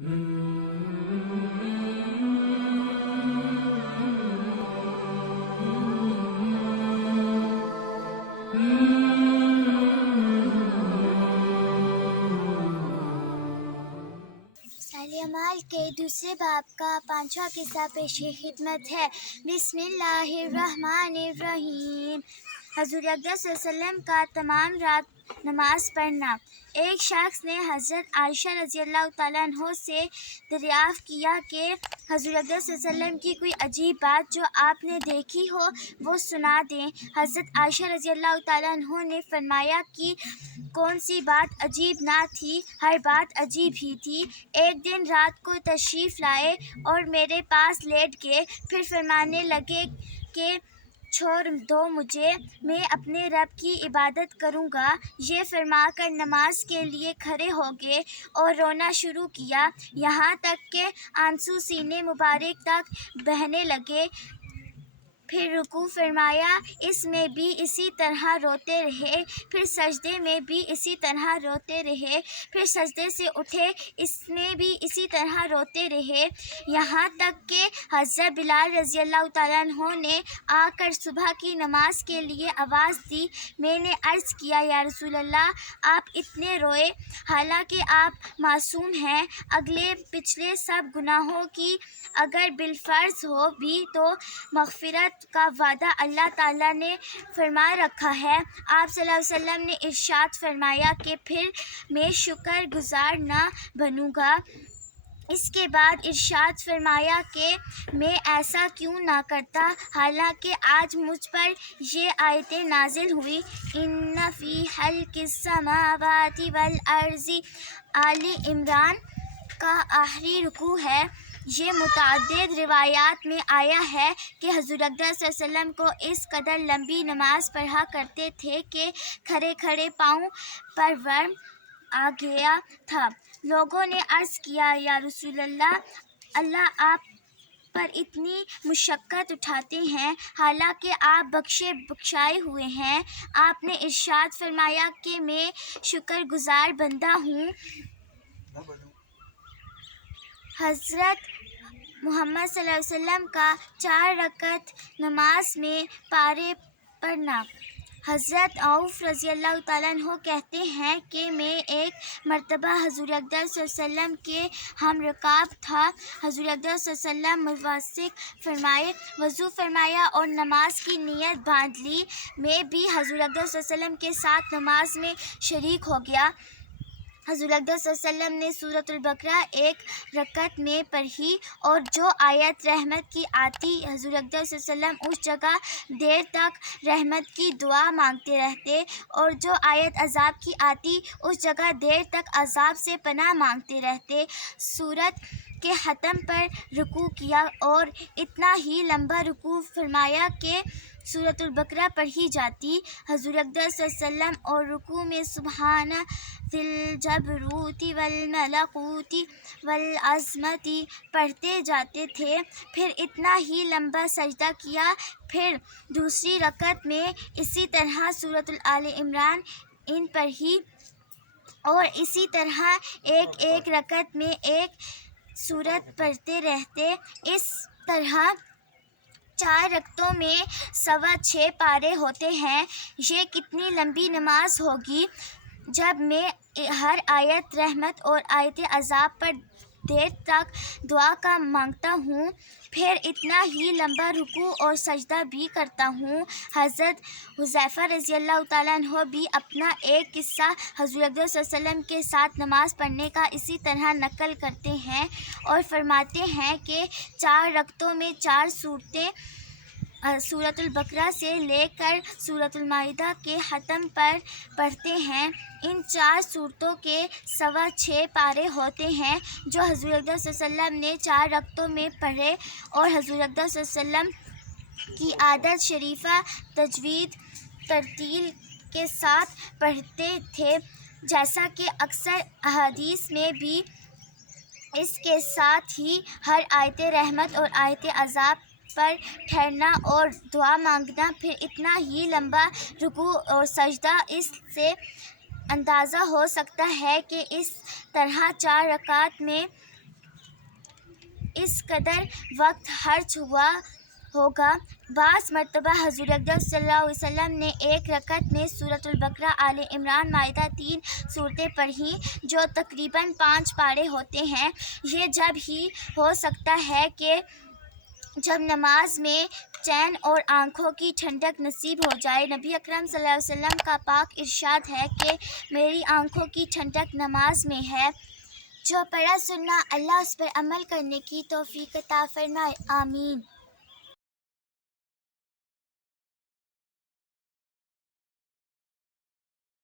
सालियामाल के दूसरे बाब का 5वां किस्सा पेश खिदमत है। बिस्मिल्लाहिर्रहमानिर्रहीम। हज़रत अक़दस सल्लल्लाहु अलैहि वसल्लम का तमाम रात नमाज पढ़ना। एक शख्स ने हज़रत आयशा रज़ियल्लाहु तआला अन्हा से दरियाफ़्त किया कि हज़रत अक़दस सल्लल्लाहु अलैहि वसल्लम की कोई अजीब बात जो आपने देखी हो वो सुना दें। हज़रत आयशा रज़ियल्लाहु तआला अन्हा ने फरमाया कि कौन सी बात अजीब ना थी, हर बात अजीब ही थी। एक दिन रात को तशरीफ़ लाए और मेरे पास लेट गए, फिर फरमाने लगे कि छोड़ दो मुझे, मैं अपने रब की इबादत करूँगा। ये फरमा कर नमाज के लिए खड़े हो गए और रोना शुरू किया, यहाँ तक कि आंसू सीने मुबारक तक बहने लगे। फिर रुकू फरमाया, इसमें भी इसी तरह रोते रहे। फिर सजदे में भी इसी तरह रोते रहे। फिर सजदे से उठे, इसमें भी इसी तरह रोते रहे, यहाँ तक कि हज़रत बिलाल रज़ियल्लाहु तआला अन्हु ने आकर सुबह की नमाज के लिए आवाज़ दी। मैंने अर्ज़ किया, या रसूल अल्लाह, आप इतने रोए, हालांकि आप मासूम हैं। अगले पिछले सब गुनाहों की अगर बिलफ़र्ज़ हो भी तो मग़फ़िरत का वादा अल्लाह ताला ने फरमा रखा है। आप सल्लल्लाहु अलैहि वसल्लम ने इरशाद फरमाया कि फिर मैं शुक्र गुज़ार ना बनूँगा। इसके बाद इरशाद फरमाया कि मैं ऐसा क्यों ना करता, हालांकि आज मुझ पर ये आयतें नाजिल हुई। इन्ना फ़ी ख़ल्क़िस समावाति वल अर्ज़ि, आली इमरान का आखिरी रुकू है। ये मुतअद्दिद रिवायात में आया है कि हज़रत अक़दस सल्लल्लाहु अलैहि वसल्लम को इस कदर लंबी नमाज पढ़ा करते थे कि खड़े खड़े पाँव पर वर्म आ गया था। लोगों ने अर्ज़ किया, या रसूल अल्लाह, अल्लाह आप पर इतनी मुशक्क़त उठाते हैं, हालांकि आप बख्शे बख्शाए हुए हैं। आपने इरशाद फरमाया कि मैं शुक्रगुज़ार बंदा हूँ। हज़रत मोहम्मद सल्लल्लाहु अलैहि वसल्लम का 4 रकअत नमाज में पारे पढ़ना। हज़रत औफ रज़ियल्लाहु तआला अन्हु कहते हैं कि मैं एक मरतबा हज़ूर अक़दस सल्लल्लाहु अलैहि वसल्लम के हम रकाब था। हज़ूर अक़दस सल्लल्लाहु अलैहि वसल्लम मुवास्सिक फरमाए, वज़ू फरमाया और नमाज की नीयत बांध ली। मैं भी हज़ूर अक़दस सल्लल्लाहु अलैहि वसल्लम के साथ नमाज में शरीक हो गया। हज़रत अक़दस सल्लल्लाहु अलैहि वसल्लम ने सूरतुल बकरा एक रकअत में पढ़ी और जो आयत रहमत की आती, हज़रत अक़दस सल्लल्लाहु अलैहि वसल्लम उस जगह देर तक रहमत की दुआ मांगते रहते, और जो आयत अज़ाब की आती उस जगह देर तक अज़ाब से पनाह मांगते रहते। सूरत के ख़त्म पर रुकू किया और इतना ही लंबा रुकू फरमाया कि सूरतुल बकरा पढ़ी जाती। हज़रत अक़दस सल्लल्लाहु अलैहि वसल्लम और रुकू में सुब्हान ज़िल जबरूति वल मलकूति वल अज़मति पढ़ते जाते थे। फिर इतना ही लंबा सजदा किया। फिर दूसरी रकअत में इसी तरह सूरतुल आले इमरान इन पढ़ी और इसी तरह एक एक रकअत में एक सूरत पढ़ते रहते। इस तरह 4 रकअतों में 6.25 पारे होते हैं। ये कितनी लंबी नमाज होगी जब मैं हर आयत रहमत और आयत अज़ाब पर देर तक दुआ का मांगता हूँ, फिर इतना ही लंबा रुकू और सजदा भी करता हूँ। हज़रत हुज़ैफ़ा रज़ियल्लाहु तआला अन्हु भी अपना एक किस्सा हज़रत अक़दस सल्लल्लाहु अलैहि वसल्लम के साथ नमाज पढ़ने का इसी तरह नकल करते हैं और फरमाते हैं कि 4 रकअतों में 4 सूरतें सूरतुल बकरा से लेकर सूरतुल माइदा के ख़त्म पर पढ़ते हैं। इन 4 सूरतों के 6.25 पारे होते हैं जो हज़रत अक़दस सल्लल्लाहु अलैहि वसल्लम ने 4 रकअतों में पढ़े और हज़रत अक़दस सल्लल्लाहु अलैहि वसल्लम की आदत शरीफा तजवीद तरतील के साथ पढ़ते थे, जैसा कि अक्सर अहादीस में भी। इसके साथ ही हर आयत रहमत और आयत अज़ाब पर ठहरना और दुआ मांगना, फिर इतना ही लंबा रुकू और सजदा। इससे अंदाज़ा हो सकता है कि इस तरह 4 रकात में اس قدر وقت خرچ ہوا ہوگا۔ بعض مرتبہ حضور اقدس صلی اللہ علیہ وسلم نے ایک رکعت میں سورۃ البقرہ، آل عمران، مائدہ 3 صورتیں پڑھیں جو تقریباً 5 پارے ہوتے ہیں۔ یہ جب ہی ہو سکتا ہے کہ جب نماز میں چین اور آنکھوں کی ٹھنڈک نصیب ہو جائے۔ نبی اکرم صلی اللہ علیہ وسلم کا پاک ارشاد ہے کہ میری آنکھوں کی ٹھنڈک نماز میں ہے۔ جو پڑھا سننا اللہ اس پر عمل کرنے کی توفیق عطا فرمائے، آمین۔